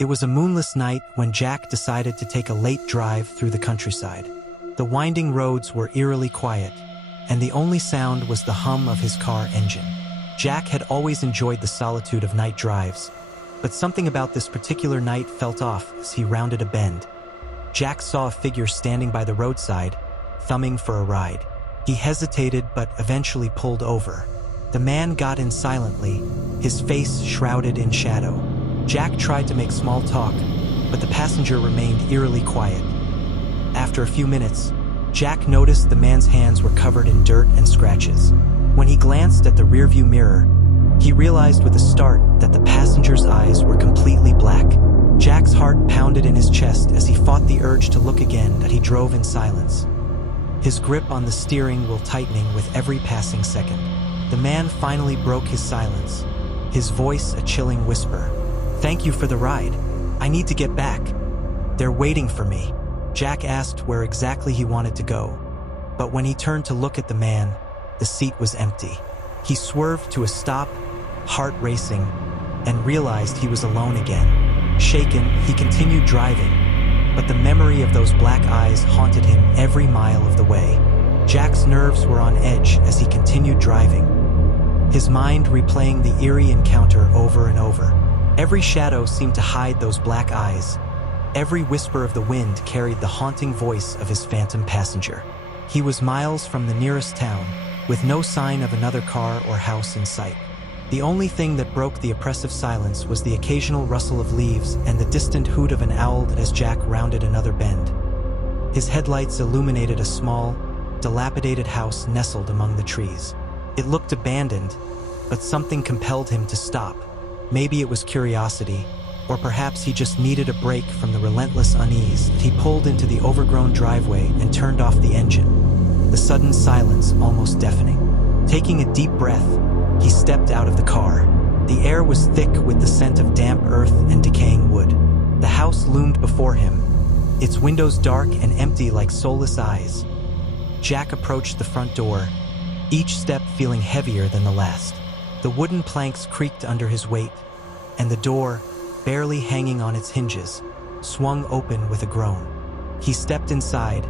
It was a moonless night when Jack decided to take a late drive through the countryside. The winding roads were eerily quiet, and the only sound was the hum of his car engine. Jack had always enjoyed the solitude of night drives, but something about this particular night felt off as he rounded a bend. Jack saw a figure standing by the roadside, thumbing for a ride. He hesitated but eventually pulled over. The man got in silently, his face shrouded in shadow. Jack tried to make small talk, but the passenger remained eerily quiet. After a few minutes, Jack noticed the man's hands were covered in dirt and scratches. When he glanced at the rearview mirror, he realized with a start that the passenger's eyes were completely black. Jack's heart pounded in his chest as he fought the urge to look again as he drove in silence. His grip on the steering wheel tightening with every passing second. The man finally broke his silence, his voice a chilling whisper. "Thank you for the ride. I need to get back. They're waiting for me." Jack asked where exactly he wanted to go, but when he turned to look at the man, the seat was empty. He swerved to a stop, heart racing, and realized he was alone again. Shaken, he continued driving, but the memory of those black eyes haunted him every mile of the way. Jack's nerves were on edge as he continued driving, his mind replaying the eerie encounter over and over. Every shadow seemed to hide those black eyes. Every whisper of the wind carried the haunting voice of his phantom passenger. He was miles from the nearest town, with no sign of another car or house in sight. The only thing that broke the oppressive silence was the occasional rustle of leaves and the distant hoot of an owl as Jack rounded another bend. His headlights illuminated a small, dilapidated house nestled among the trees. It looked abandoned, but something compelled him to stop. Maybe it was curiosity, or perhaps he just needed a break from the relentless unease. He pulled into the overgrown driveway and turned off the engine, the sudden silence almost deafening. Taking a deep breath, he stepped out of the car. The air was thick with the scent of damp earth and decaying wood. The house loomed before him, its windows dark and empty like soulless eyes. Jack approached the front door, each step feeling heavier than the last. The wooden planks creaked under his weight, and the door, barely hanging on its hinges, swung open with a groan. He stepped inside,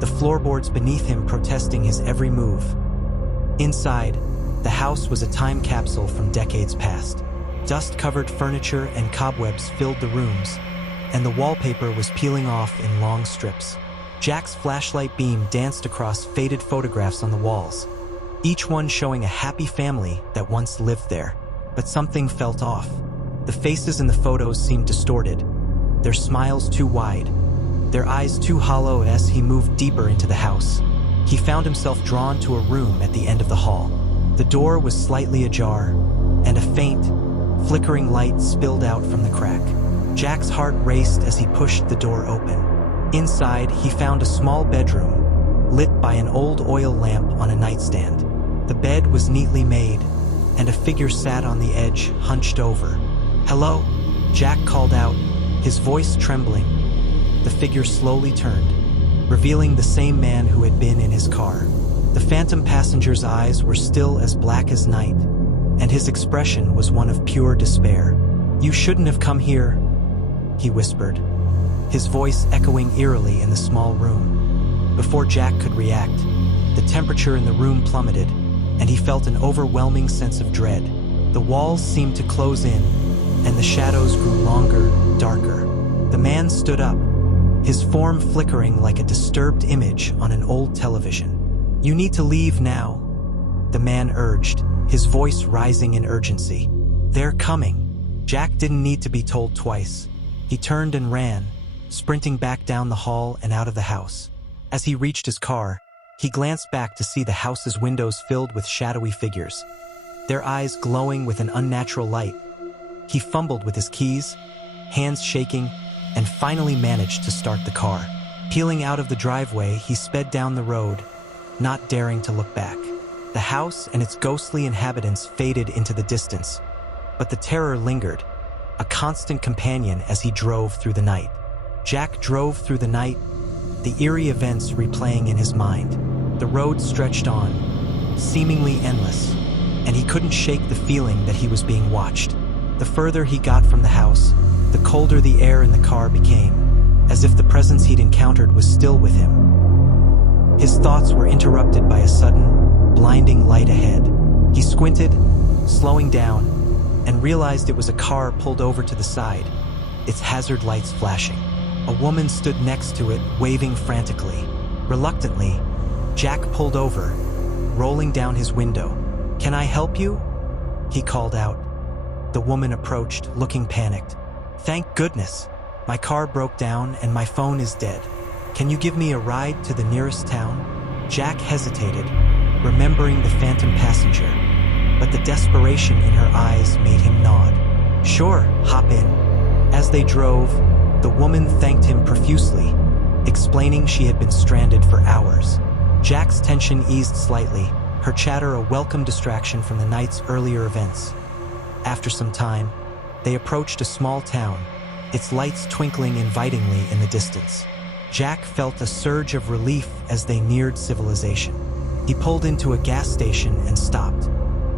the floorboards beneath him protesting his every move. Inside, the house was a time capsule from decades past. Dust-covered furniture and cobwebs filled the rooms, and the wallpaper was peeling off in long strips. Jack's flashlight beam danced across faded photographs on the walls, each one showing a happy family that once lived there. But something felt off. The faces in the photos seemed distorted, their smiles too wide, their eyes too hollow. As he moved deeper into the house, he found himself drawn to a room at the end of the hall. The door was slightly ajar, and a faint, flickering light spilled out from the crack. Jack's heart raced as he pushed the door open. Inside, he found a small bedroom, lit by an old oil lamp on a nightstand. The bed was neatly made, and a figure sat on the edge, hunched over. "Hello?" Jack called out, his voice trembling. The figure slowly turned, revealing the same man who had been in his car. The phantom passenger's eyes were still as black as night, and his expression was one of pure despair. "You shouldn't have come here," he whispered, his voice echoing eerily in the small room. Before Jack could react, the temperature in the room plummeted, and he felt an overwhelming sense of dread. The walls seemed to close in, and the shadows grew longer, darker. The man stood up, his form flickering like a disturbed image on an old television. "You need to leave now," the man urged, his voice rising in urgency. "They're coming." Jack didn't need to be told twice. He turned and ran, sprinting back down the hall and out of the house. As he reached his car, he glanced back to see the house's windows filled with shadowy figures, their eyes glowing with an unnatural light. He fumbled with his keys, hands shaking, and finally managed to start the car. Peeling out of the driveway, he sped down the road, not daring to look back. The house and its ghostly inhabitants faded into the distance, but the terror lingered, a constant companion as he drove through the night. Jack drove through the night, the eerie events replaying in his mind. The road stretched on, seemingly endless, and he couldn't shake the feeling that he was being watched. The further he got from the house, the colder the air in the car became, as if the presence he'd encountered was still with him. His thoughts were interrupted by a sudden, blinding light ahead. He squinted, slowing down, and realized it was a car pulled over to the side, its hazard lights flashing. A woman stood next to it, waving frantically. Reluctantly, Jack pulled over, rolling down his window. "Can I help you?" he called out. The woman approached, looking panicked. "Thank goodness. My car broke down and my phone is dead. Can you give me a ride to the nearest town?" Jack hesitated, remembering the phantom passenger, but the desperation in her eyes made him nod. "Sure, hop in." As they drove, the woman thanked him profusely, explaining she had been stranded for hours. Jack's tension eased slightly, her chatter a welcome distraction from the night's earlier events. After some time, they approached a small town, its lights twinkling invitingly in the distance. Jack felt a surge of relief as they neared civilization. He pulled into a gas station and stopped.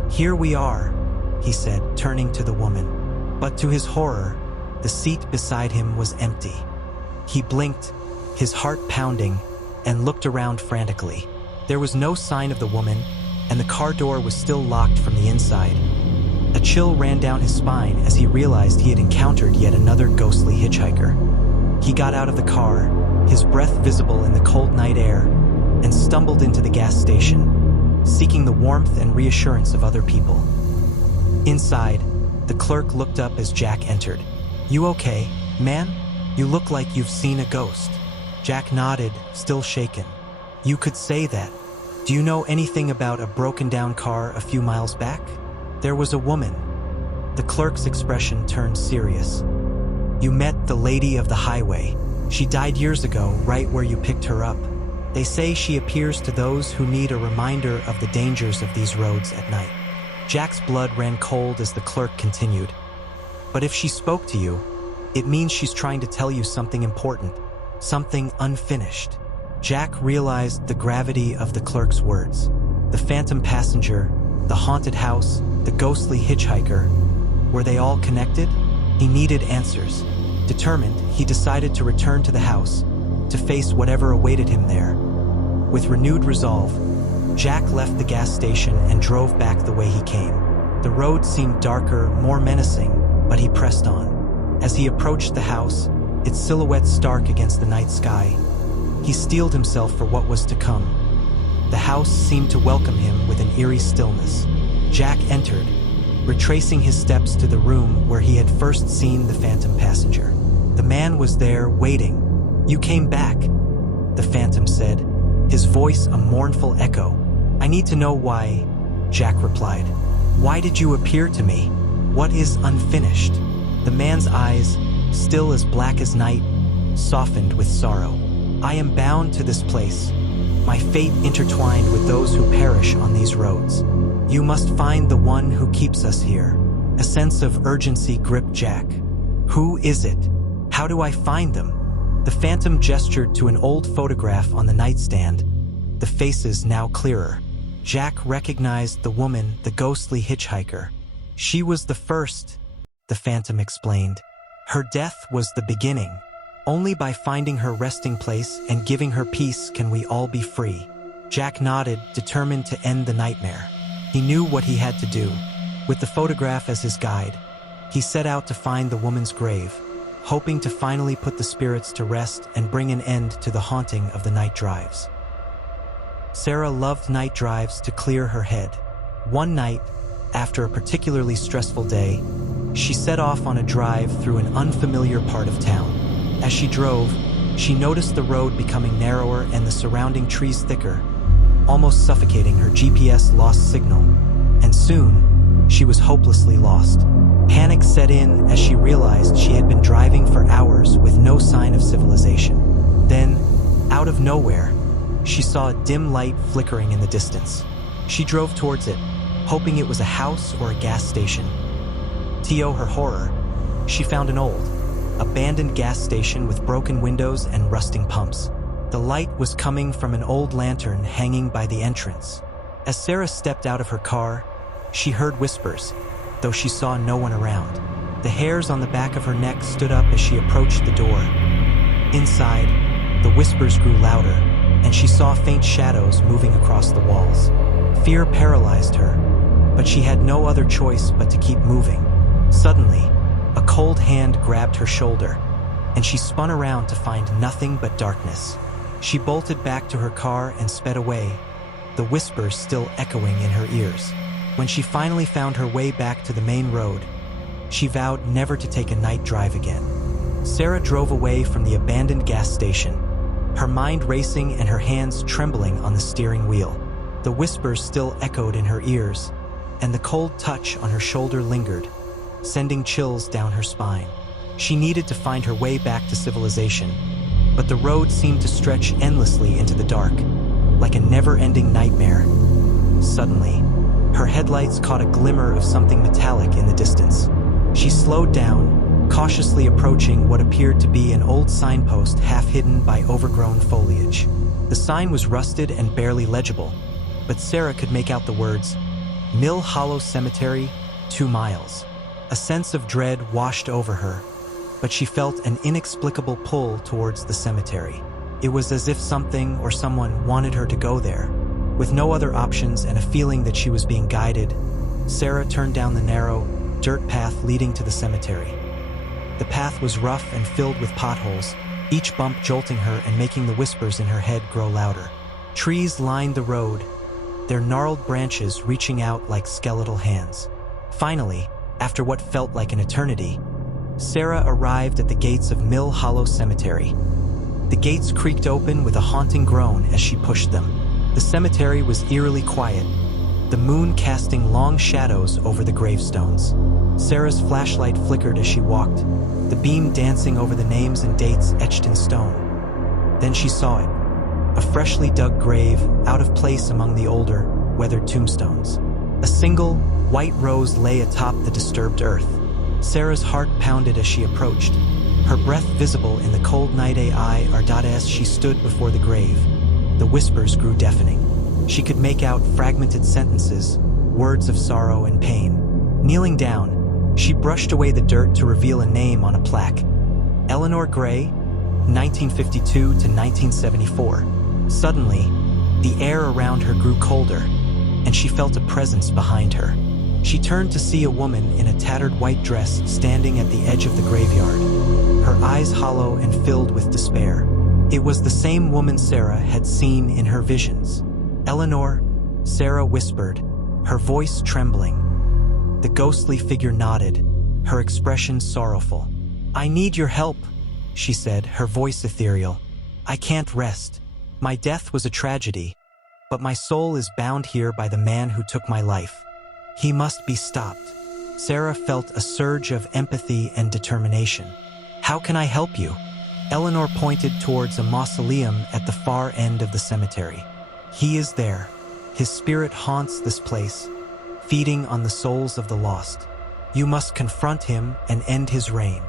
"Here we are," he said, turning to the woman. But to his horror, the seat beside him was empty. He blinked, his heart pounding, and looked around frantically. There was no sign of the woman, and the car door was still locked from the inside. A chill ran down his spine as he realized he had encountered yet another ghostly hitchhiker. He got out of the car, his breath visible in the cold night air, and stumbled into the gas station, seeking the warmth and reassurance of other people. Inside, the clerk looked up as Jack entered. "You okay, man? You look like you've seen a ghost." Jack nodded, still shaken. "You could say that. Do you know anything about a broken-down car a few miles back?" "There was a woman." The clerk's expression turned serious. "You met the lady of the highway. She died years ago, right where you picked her up. They say she appears to those who need a reminder of the dangers of these roads at night." Jack's blood ran cold as the clerk continued. "But if she spoke to you, it means she's trying to tell you something important, something unfinished." Jack realized the gravity of the clerk's words. The phantom passenger, the haunted house, the ghostly hitchhiker, were they all connected? He needed answers. Determined, he decided to return to the house, to face whatever awaited him there. With renewed resolve, Jack left the gas station and drove back the way he came. The road seemed darker, more menacing, but he pressed on. As he approached the house, its silhouette stark against the night sky, he steeled himself for what was to come. The house seemed to welcome him with an eerie stillness. Jack entered, retracing his steps to the room where he had first seen the phantom passenger. The man was there, waiting. "You came back," the phantom said, his voice a mournful echo. "I need to know why," Jack replied. "Why did you appear to me? What is unfinished?" The man's eyes, still as black as night, softened with sorrow. "I am bound to this place, my fate intertwined with those who perish on these roads. You must find the one who keeps us here." A sense of urgency gripped Jack. "Who is it? How do I find them?" The phantom gestured to an old photograph on the nightstand, the faces now clearer. Jack recognized the woman, the ghostly hitchhiker. "She was the first," the phantom explained. "Her death was the beginning. Only by finding her resting place and giving her peace can we all be free." Jack nodded, determined to end the nightmare. He knew what he had to do. With the photograph as his guide, he set out to find the woman's grave, hoping to finally put the spirits to rest and bring an end to the haunting of the night drives. Sarah loved night drives to clear her head. One night, after a particularly stressful day, she set off on a drive through an unfamiliar part of town. As she drove, she noticed the road becoming narrower and the surrounding trees thicker, almost suffocating her GPS lost signal, and soon, she was hopelessly lost. Panic set in as she realized she had been driving for hours with no sign of civilization. Then, out of nowhere, she saw a dim light flickering in the distance. She drove towards it, hoping it was a house or a gas station. To her horror, she found an old, abandoned gas station with broken windows and rusting pumps. The light was coming from an old lantern hanging by the entrance. As Sarah stepped out of her car, she heard whispers, though she saw no one around. The hairs on the back of her neck stood up as she approached the door. Inside, the whispers grew louder, and she saw faint shadows moving across the walls. Fear paralyzed her, but she had no other choice but to keep moving. Suddenly, a cold hand grabbed her shoulder, and she spun around to find nothing but darkness. She bolted back to her car and sped away, the whispers still echoing in her ears. When she finally found her way back to the main road, she vowed never to take a night drive again. Sarah drove away from the abandoned gas station, her mind racing and her hands trembling on the steering wheel. The whispers still echoed in her ears, and the cold touch on her shoulder lingered, sending chills down her spine. She needed to find her way back to civilization, but the road seemed to stretch endlessly into the dark, like a never-ending nightmare. Suddenly, her headlights caught a glimmer of something metallic in the distance. She slowed down, cautiously approaching what appeared to be an old signpost half hidden by overgrown foliage. The sign was rusted and barely legible, but Sarah could make out the words, "Mill Hollow Cemetery, 2 miles." A sense of dread washed over her, but she felt an inexplicable pull towards the cemetery. It was as if something or someone wanted her to go there. With no other options and a feeling that she was being guided, Sarah turned down the narrow, dirt path leading to the cemetery. The path was rough and filled with potholes, each bump jolting her and making the whispers in her head grow louder. Trees lined the road, their gnarled branches reaching out like skeletal hands. Finally, after what felt like an eternity, Sarah arrived at the gates of Mill Hollow Cemetery. The gates creaked open with a haunting groan as she pushed them. The cemetery was eerily quiet, the moon casting long shadows over the gravestones. Sarah's flashlight flickered as she walked, the beam dancing over the names and dates etched in stone. Then she saw it, a freshly dug grave out of place among the older, weathered tombstones. A single, white rose lay atop the disturbed earth. Sarah's heart pounded as she approached, her breath visible in the cold night air as she stood before the grave. The whispers grew deafening. She could make out fragmented sentences, words of sorrow and pain. Kneeling down, she brushed away the dirt to reveal a name on a plaque. Eleanor Gray, 1952 to 1974. Suddenly, the air around her grew colder, and she felt a presence behind her. She turned to see a woman in a tattered white dress standing at the edge of the graveyard, her eyes hollow and filled with despair. It was the same woman Sarah had seen in her visions. "Eleanor," Sarah whispered, her voice trembling. The ghostly figure nodded, her expression sorrowful. "I need your help," she said, her voice ethereal. "I can't rest. My death was a tragedy, but my soul is bound here by the man who took my life. He must be stopped." Sarah felt a surge of empathy and determination. "How can I help you?" Eleanor pointed towards a mausoleum at the far end of the cemetery. "He is there. His spirit haunts this place, feeding on the souls of the lost. You must confront him and end his reign."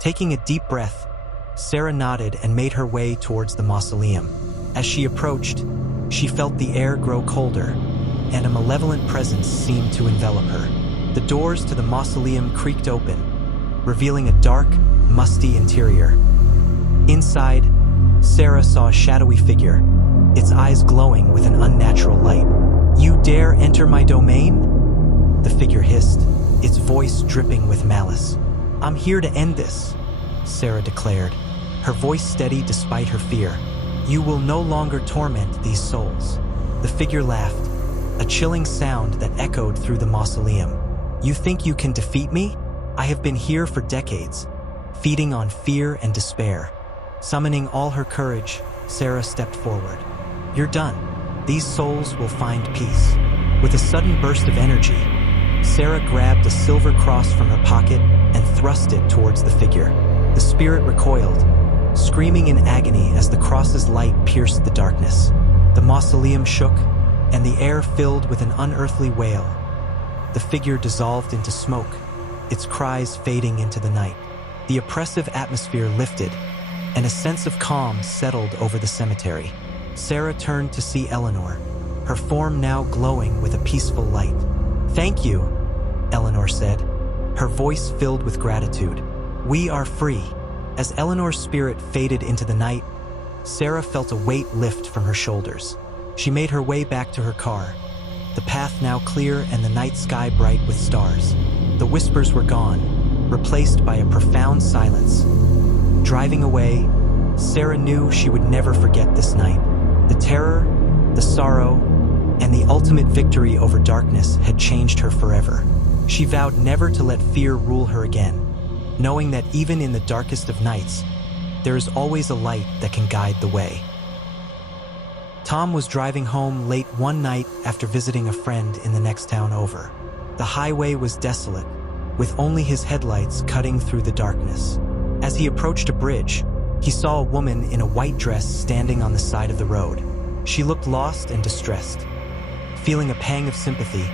Taking a deep breath, Sarah nodded and made her way towards the mausoleum. As she approached, she felt the air grow colder, and a malevolent presence seemed to envelop her. The doors to the mausoleum creaked open, revealing a dark, musty interior. Inside, Sarah saw a shadowy figure, its eyes glowing with an unnatural light. "You dare enter my domain?" the figure hissed, its voice dripping with malice. "I'm here to end this," Sarah declared, her voice steady despite her fear. "You will no longer torment these souls." The figure laughed, a chilling sound that echoed through the mausoleum. "You think you can defeat me? I have been here for decades, feeding on fear and despair." Summoning all her courage, Sarah stepped forward. "You're done. These souls will find peace." With a sudden burst of energy, Sarah grabbed a silver cross from her pocket and thrust it towards the figure. The spirit recoiled, screaming in agony as the cross's light pierced the darkness. The mausoleum shook, and the air filled with an unearthly wail. The figure dissolved into smoke, its cries fading into the night. The oppressive atmosphere lifted, and a sense of calm settled over the cemetery. Sarah turned to see Eleanor, her form now glowing with a peaceful light. "Thank you," Eleanor said, her voice filled with gratitude. "We are free." As Eleanor's spirit faded into the night, Sarah felt a weight lift from her shoulders. She made her way back to her car, the path now clear and the night sky bright with stars. The whispers were gone, replaced by a profound silence. Driving away, Sarah knew she would never forget this night. The terror, the sorrow, and the ultimate victory over darkness had changed her forever. She vowed never to let fear rule her again, knowing that even in the darkest of nights, there is always a light that can guide the way. Tom was driving home late one night after visiting a friend in the next town over. The highway was desolate, with only his headlights cutting through the darkness. As he approached a bridge, he saw a woman in a white dress standing on the side of the road. She looked lost and distressed. Feeling a pang of sympathy,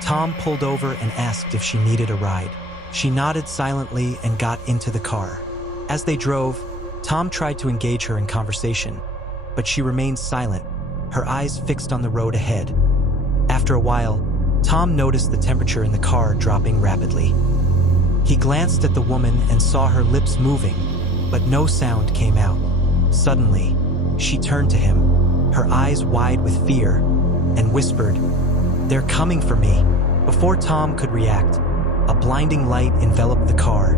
Tom pulled over and asked if she needed a ride. She nodded silently and got into the car. As they drove, Tom tried to engage her in conversation, but she remained silent, her eyes fixed on the road ahead. After a while, Tom noticed the temperature in the car dropping rapidly. He glanced at the woman and saw her lips moving, but no sound came out. Suddenly, she turned to him, her eyes wide with fear, and whispered, "They're coming for me." Before Tom could react, a blinding light enveloped the car,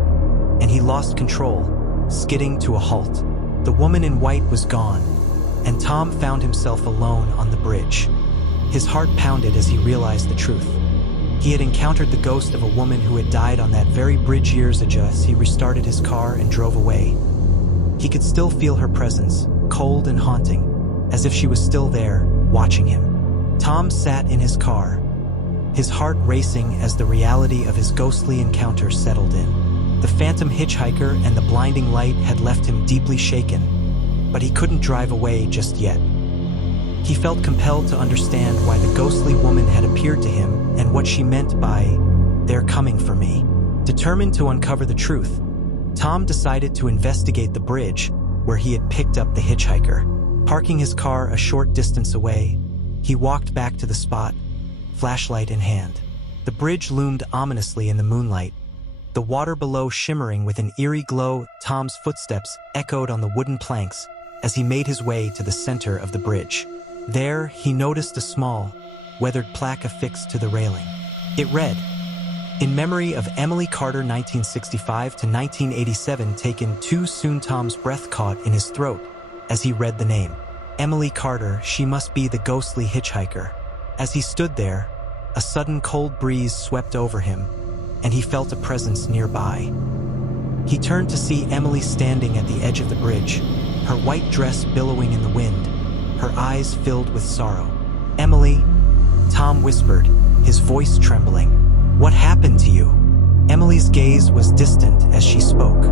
and he lost control, skidding to a halt. The woman in white was gone, and Tom found himself alone on the bridge. His heart pounded as he realized the truth. He had encountered the ghost of a woman who had died on that very bridge years ago. As he restarted his car and drove away, he could still feel her presence, cold and haunting, as if she was still there, watching him. Tom sat in his car, his heart racing as the reality of his ghostly encounter settled in. The phantom hitchhiker and the blinding light had left him deeply shaken, but he couldn't drive away just yet. He felt compelled to understand why the ghostly woman had appeared to him and what she meant by, "They're coming for me." Determined to uncover the truth, Tom decided to investigate the bridge where he had picked up the hitchhiker. Parking his car a short distance away, he walked back to the spot, flashlight in hand. The bridge loomed ominously in the moonlight, the water below shimmering with an eerie glow. Tom's footsteps echoed on the wooden planks as he made his way to the center of the bridge. There, he noticed a small, weathered plaque affixed to the railing. It read, "In memory of Emily Carter, 1965 to 1987, taken too soon." Tom's breath caught in his throat as he read the name. Emily Carter, she must be the ghostly hitchhiker. As he stood there, a sudden cold breeze swept over him, and he felt a presence nearby. He turned to see Emily standing at the edge of the bridge, her white dress billowing in the wind, her eyes filled with sorrow. "Emily," Tom whispered, his voice trembling. "What happened to you?" Emily's gaze was distant as she spoke.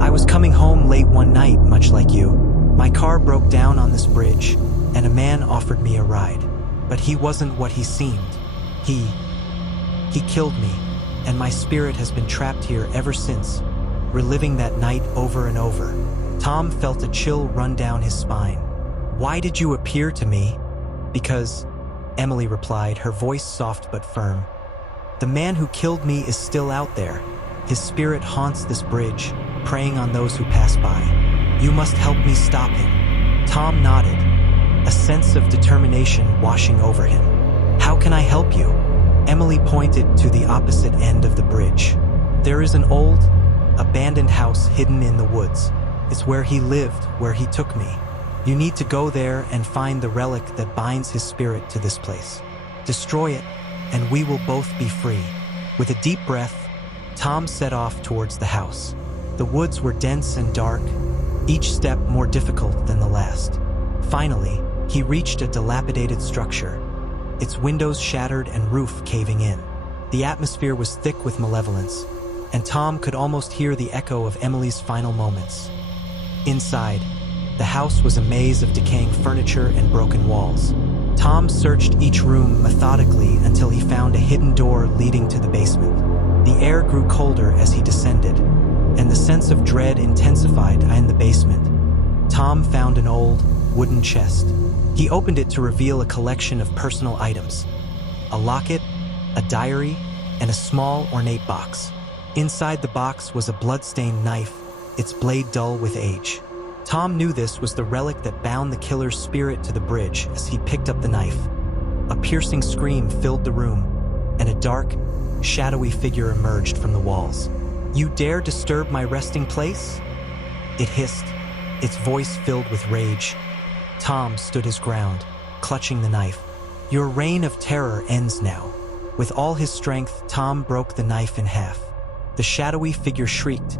"I was coming home late one night, much like you. My car broke down on this bridge, and a man offered me a ride. But he wasn't what he seemed. He killed me, and my spirit has been trapped here ever since, reliving that night over and over." Tom felt a chill run down his spine. "Why did you appear to me?" "Because," Emily replied, her voice soft but firm. "The man who killed me is still out there. His spirit haunts this bridge, preying on those who pass by. You must help me stop him." Tom nodded, a sense of determination washing over him. "How can I help you?" Emily pointed to the opposite end of the bridge. "There is an old, abandoned house hidden in the woods. It's where he lived, where he took me. You need to go there and find the relic that binds his spirit to this place. Destroy it, and we will both be free." With a deep breath, Tom set off towards the house. The woods were dense and dark, each step more difficult than the last. Finally, he reached a dilapidated structure, its windows shattered and roof caving in. The atmosphere was thick with malevolence, and Tom could almost hear the echo of Emily's final moments. Inside, the house was a maze of decaying furniture and broken walls. Tom searched each room methodically until he found a hidden door leading to the basement. The air grew colder as he descended, and the sense of dread intensified. In the basement, Tom found an old, wooden chest. He opened it to reveal a collection of personal items: a locket, a diary, and a small, ornate box. Inside the box was a blood-stained knife, its blade dull with age. Tom knew this was the relic that bound the killer's spirit to the bridge as he picked up the knife. A piercing scream filled the room, and a dark, shadowy figure emerged from the walls. "You dare disturb my resting place?" It hissed, its voice filled with rage. Tom stood his ground, clutching the knife. "Your reign of terror ends now." With all his strength, Tom broke the knife in half. The shadowy figure shrieked,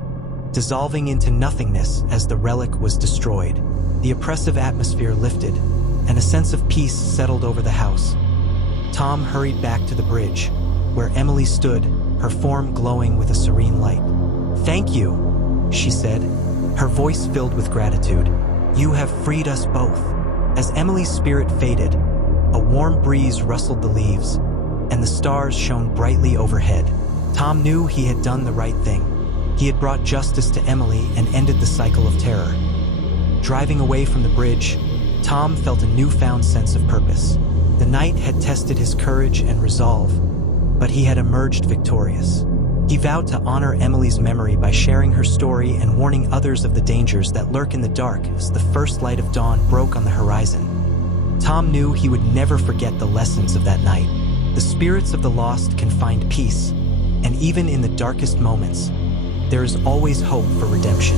dissolving into nothingness as the relic was destroyed. The oppressive atmosphere lifted, and a sense of peace settled over the house. Tom hurried back to the bridge, where Emily stood, her form glowing with a serene light. "Thank you," she said, her voice filled with gratitude. "You have freed us both." As Emily's spirit faded, a warm breeze rustled the leaves, and the stars shone brightly overhead. Tom knew he had done the right thing. He had brought justice to Emily and ended the cycle of terror. Driving away from the bridge, Tom felt a newfound sense of purpose. The night had tested his courage and resolve, but he had emerged victorious. He vowed to honor Emily's memory by sharing her story and warning others of the dangers that lurk in the dark as the first light of dawn broke on the horizon. Tom knew he would never forget the lessons of that night. The spirits of the lost can find peace, and even in the darkest moments, there is always hope for redemption.